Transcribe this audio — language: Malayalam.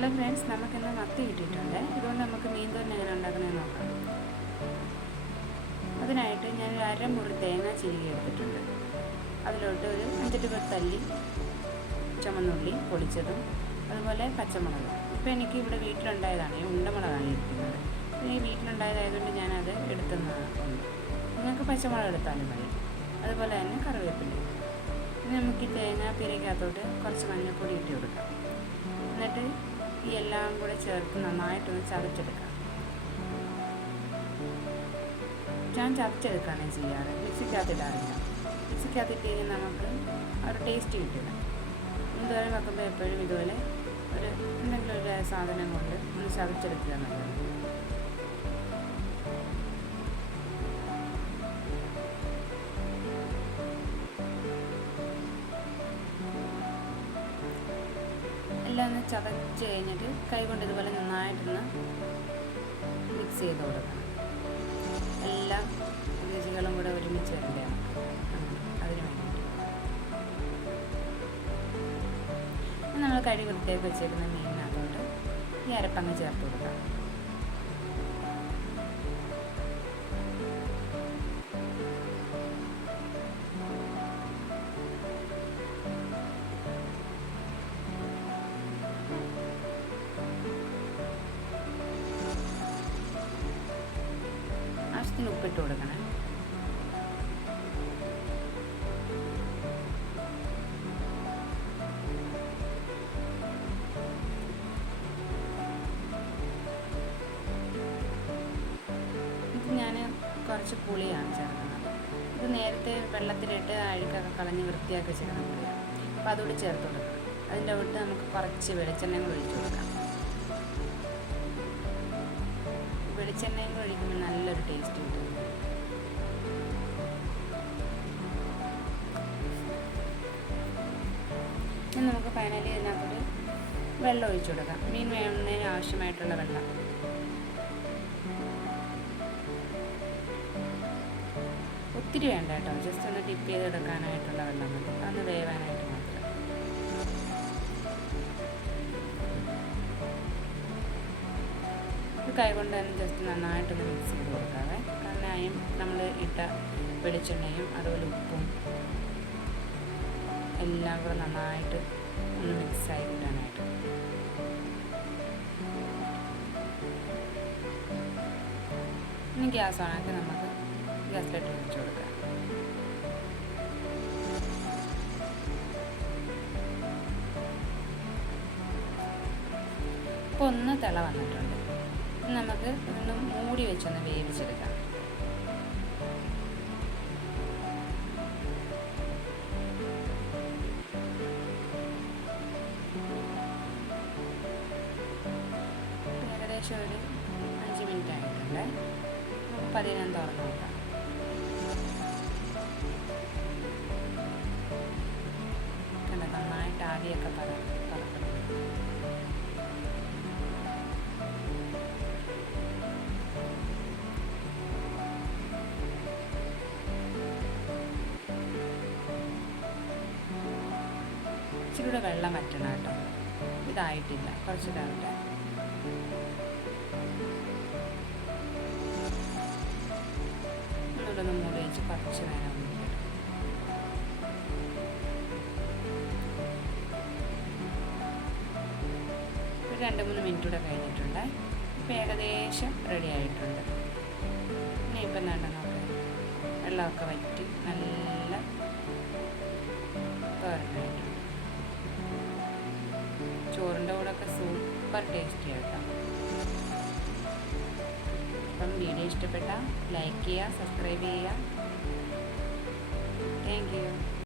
ഹലോ ഫ്രണ്ട്സ്, നമുക്കിന്ന് മത്തി കിട്ടിയിട്ടുണ്ട്. ഇതുകൊണ്ട് നമുക്ക് മീൻതോരൻ എങ്ങനെ ഉണ്ടാക്കുന്നതെന്ന് നോക്കാം. അതിനായിട്ട് ഞാൻ ഒരു അരമുറി തേങ്ങ ചിരകി എടുത്തിട്ടുണ്ട്. അതിലോട്ട് ഒരു 5-10 തല്ലി ചുമന്നുള്ളി പൊളിച്ചതും അതുപോലെ പച്ചമുളക്. ഇപ്പോൾ എനിക്ക് ഇവിടെ വീട്ടിലുണ്ടായതാണ്, ഈ ഉണ്ടമുളകാണ് ഇരിക്കുന്നത്. ഈ വീട്ടിലുണ്ടായതായതുകൊണ്ട് ഞാനത് എടുത്തുന്നതാണ്. നിങ്ങൾക്ക് പച്ചമുളക് എടുത്താലും മതി. അതുപോലെ തന്നെ കറിവേപ്പില. ഇനി നമുക്ക് ഈ തേങ്ങ പിരയ്ക്കകത്തോട്ട് കുറച്ച് മഞ്ഞൾപ്പൊടി ഇട്ട് കൊടുക്കാം. എന്നിട്ട് ഈ എല്ലാം കൂടെ ചേർത്ത് നന്നായിട്ടൊന്ന് ചതച്ചെടുക്കാം. ഞാൻ ചതച്ചെടുക്കുകയാണ് ചെയ്യാറ്, മിക്സിക്കകത്തിടാറില്ല. മിക്സിക്കകത്തിട്ട് കഴിഞ്ഞാൽ നമുക്ക് ഒരു ടേസ്റ്റ് കിട്ടില്ല. ഇതുവരെ വെക്കുമ്പോൾ എപ്പോഴും ഇതുപോലെ എന്തെങ്കിലും ഒരു സാധനം കൊണ്ട് ഒന്ന് ചതച്ചെടുക്കുക നല്ലത്. എല്ലാം ഒന്ന് ചതച്ച് കഴിഞ്ഞിട്ട് കൈ കൊണ്ട് ഇതുപോലെ നന്നായിട്ടൊന്ന് മിക്സ് ചെയ്ത് കൊടുക്കണം. എല്ലാം രുചികളും കൂടെ ഒരുമിച്ച് വരേണ്ടതാണ് അതിന് വേണ്ടിയിട്ട്. നമ്മൾ കഴുകി വൃത്തിയാക്കി വെച്ചേക്കുന്ന മീനിനകത്തോട്ട് ഈ അരപ്പങ്ങ് ചേർത്ത് കൊടുക്കാം. ആവശ്യത്തിന് ഉപ്പിട്ട് കൊടുക്കണം. ഇത് ഞാൻ കുറച്ച് പുളിയാണ് ചേർക്കുന്നത്. ഇത് നേരത്തെ വെള്ളത്തിലിട്ട് അഴുക്കൊക്കെ കളഞ്ഞ് വൃത്തിയാക്കി വെച്ചിരുന്ന പുളിയാണ്. അപ്പോൾ അതുകൂടി ചേർത്ത് കൊടുക്കണം. അതിൻ്റെ ഒട്ട് നമുക്ക് കുറച്ച് വെളിച്ചെണ്ണയും കൂടി ഒഴിച്ച് കൊടുക്കാം. വെളിച്ചെണ്ണയും കൂടി ഒഴിക്കുമ്പോൾ നല്ലൊരു ടേസ്റ്റ് കിട്ടും. ഇനി നമുക്ക് ഫൈനലി ഇതിനകത്തൊരു വെള്ളം ഒഴിച്ചു കൊടുക്കാം. മീൻ വേവുന്നതിന് ആവശ്യമായിട്ടുള്ള വെള്ളം. ഒത്തിരി വേണ്ട കേട്ടോ, ജസ്റ്റ് ഒന്ന് ഡിപ്പ് ചെയ്തെടുക്കാനായിട്ടുള്ള വെള്ളം മതി, അതൊന്ന് വേവാനായിട്ട് മാത്രം. കൈ കൊണ്ട് തന്നെ ജസ്റ്റ് നന്നായിട്ടൊന്ന് മിക്സ് ചെയ്ത് കൊടുക്കാവേ. കാരണം നമ്മൾ ഇട്ട വെളിച്ചെണ്ണയും അതുപോലെ ഉപ്പും എല്ലാം കൂടെ നന്നായിട്ട് ഒന്ന് മിക്സായി കിട്ടാനായിട്ട്. ഇനി ഗ്യാസ് ഓണാക്കി നമുക്ക് ഗ്യാസിലിട്ട് വെച്ച് കൊടുക്കാം. ഇപ്പോൾ ഒന്ന് തിള വന്നിട്ടുണ്ട്. നമുക്ക് ഒന്ന് മൂടി വെച്ചൊന്ന് വേവിച്ചെടുക്കാം. ഏകദേശം ഒരു 5 മിനിറ്റ് ആയിട്ടുണ്ട്. നമുക്ക് 15 തുറന്ന് നോക്കാം. കണ്ട നന്നായിട്ട് ആവിയൊക്കെ പറക്കുന്നു. ഇച്ചിരി കൂടെ വെള്ളം വറ്റണം കേട്ടോ, ഇതായിട്ടില്ല, കുറച്ച് ഇതാവട്ടെ. ഒന്നുകൂടെ ഒന്ന് മൂടി വെച്ച് കുറച്ച് നേരം ഒരു 2-3 മിനിറ്റ് കൂടെ കഴിഞ്ഞിട്ടുണ്ട്. ഇപ്പം ഏകദേശം റെഡി ആയിട്ടുണ്ട്. ഇനി ഇപ്പം വേണ്ട നോക്കാം, വെള്ളമൊക്കെ വറ്റി നല്ല തോരനായിട്ടുണ്ട്. ചോറിൻ്റെ കൂടെ ഒക്കെ സൂപ്പർ ടേസ്റ്റി ആയിട്ടാണ്. അപ്പം വീഡിയോ ഇഷ്ടപ്പെട്ടാൽ ലൈക്ക് ചെയ്യുക, സബ്സ്ക്രൈബ് ചെയ്യുക. Thank you.